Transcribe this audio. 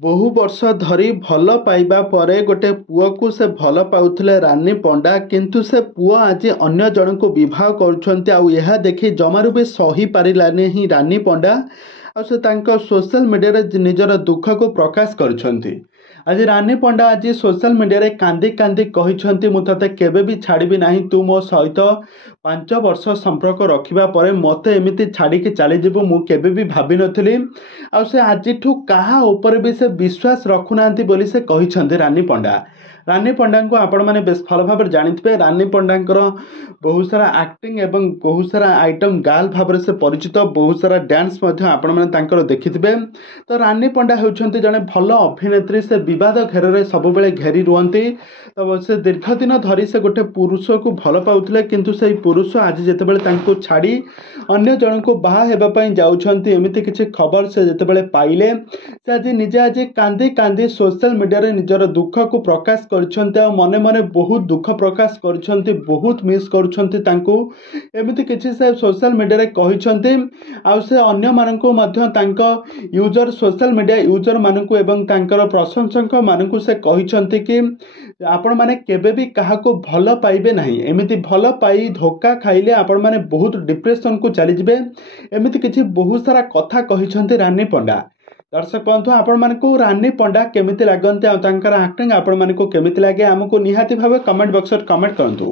ବହୁ ବର୍ଷ ଧରି ଭଲ ପାଇବା ପରେ ଗୋଟେ ପୁଅକୁ ସେ ଭଲ ପାଉଥିଲେ ରାନୀ ପଣ୍ଡା, କିନ୍ତୁ ସେ ପୁଅ ଆଜି ଅନ୍ୟ ଜଣଙ୍କୁ ବିବାହ କରୁଛନ୍ତି। ଆଉ ଏହା ଦେଖି ଜମାରୁ ବି ସହି ପାରିଲାନି ହିଁ ରାନୀ ପଣ୍ଡା। ଆଉ ସେ ତାଙ୍କ ସୋସିଆଲ ମିଡ଼ିଆରେ ନିଜର ଦୁଃଖକୁ ପ୍ରକାଶ କରିଛନ୍ତି। ଆଜି ରାନୀ ପଣ୍ଡା ଆଜି ସୋସିଆଲ ମିଡ଼ିଆରେ କାନ୍ଦି କାନ୍ଦି କହିଛନ୍ତି, ମୁଁ ତତେ କେବେ ବି ଛାଡ଼ିବି ନାହିଁ। ତୁ ମୋ ସହିତ 5 ବର୍ଷ ସମ୍ପର୍କ ରଖିବା ପରେ ମୋତେ ଏମିତି ଛାଡ଼ିକି ଚାଲିଯିବୁ ମୁଁ କେବେ ବି ଭାବିନଥିଲି। ଆଉ ସେ ଆଜିଠୁ କାହା ଉପରେ ବି ସେ ବିଶ୍ୱାସ ରଖୁନାହାନ୍ତି ବୋଲି ସେ କହିଛନ୍ତି ରାନୀ ପଣ୍ଡା। ରାନୀ ପଣ୍ଡାଙ୍କୁ ଆପଣମାନେ ବେଶ ଭଲ ଭାବରେ ଜାଣିଥିବେ। ରାନୀ ପଣ୍ଡାଙ୍କର ବହୁତ ସାରା ଆକ୍ଟିଂ ଏବଂ ବହୁତ ସାରା ଆଇଟମ୍ ଗାର୍ଲ ଭାବରେ ସେ ପରିଚିତ। ବହୁତ ସାରା ଡ୍ୟାନ୍ସ ମଧ୍ୟ ଆପଣମାନେ ତାଙ୍କର ଦେଖିଥିବେ। ତ ରାନୀ ପଣ୍ଡା ହେଉଛନ୍ତି ଜଣେ ଭଲ ଅଭିନେତ୍ରୀ। ସେ ବିବାଦ ଘେରରେ ସବୁବେଳେ ଘେରି ରୁହନ୍ତି। ତ ସେ ଦୀର୍ଘ ଦିନ ଧରି ସେ ଗୋଟେ ପୁରୁଷକୁ ଭଲ ପାଉଥିଲେ, କିନ୍ତୁ ସେଇ ପୁରୁଷ ଆଜି ଯେତେବେଳେ ତାଙ୍କୁ ଛାଡ଼ି ଅନ୍ୟ ଜଣଙ୍କୁ ବାହା ହେବା ପାଇଁ ଯାଉଛନ୍ତି, ଏମିତି କିଛି ଖବର ସେ ଯେତେବେଳେ ପାଇଲେ, ସେ ନିଜେ କାନ୍ଦି କାନ୍ଦି ସୋସିଆଲ ମିଡ଼ିଆରେ ନିଜର ଦୁଃଖକୁ ପ୍ରକାଶ କରିଛନ୍ତି। ଆଉ ମନେ ମନେ ବହୁତ ଦୁଃଖ ପ୍ରକାଶ କରିଛନ୍ତି, ବହୁତ ମିସ୍ କରୁଛନ୍ତି ତାଙ୍କୁ, ଏମିତି କିଛି ସେ ସୋସିଆଲ ମିଡ଼ିଆରେ କହିଛନ୍ତି। ଆଉ ସେ ଅନ୍ୟମାନଙ୍କୁ ମଧ୍ୟ ତାଙ୍କ ସୋସିଆଲ ମିଡ଼ିଆ ୟୁଜରମାନଙ୍କୁ ଏବଂ ତାଙ୍କର ପ୍ରଶଂସକମାନଙ୍କୁ ସେ କହିଛନ୍ତି କି ଆପଣମାନେ କେବେ ବି କାହାକୁ ଭଲ ପାଇବେ ନାହିଁ। ଏମିତି ଭଲ ପାଇ ଧୋକା ଖାଇଲେ ଆପଣମାନେ ବହୁତ ଡିପ୍ରେସନକୁ ଚାଲିଯିବେ। ଏମିତି କିଛି ବହୁତ ସାରା କଥା କହିଛନ୍ତି ରାନୀ ପଣ୍ଡା। ଦର୍ଶକ ବନ୍ଧୁ, ଆପଣମାନଙ୍କୁ ରାନୀ ପଣ୍ଡା କେମିତି ଲାଗନ୍ତି ଆଉ ତାଙ୍କର ଆକ୍ଟିଂ ଆପଣମାନଙ୍କୁ କେମିତି ଲାଗେ, ଆମକୁ ନିହାତି ଭାବେ କମେଣ୍ଟ ବକ୍ସରେ କମେଣ୍ଟ କରନ୍ତୁ।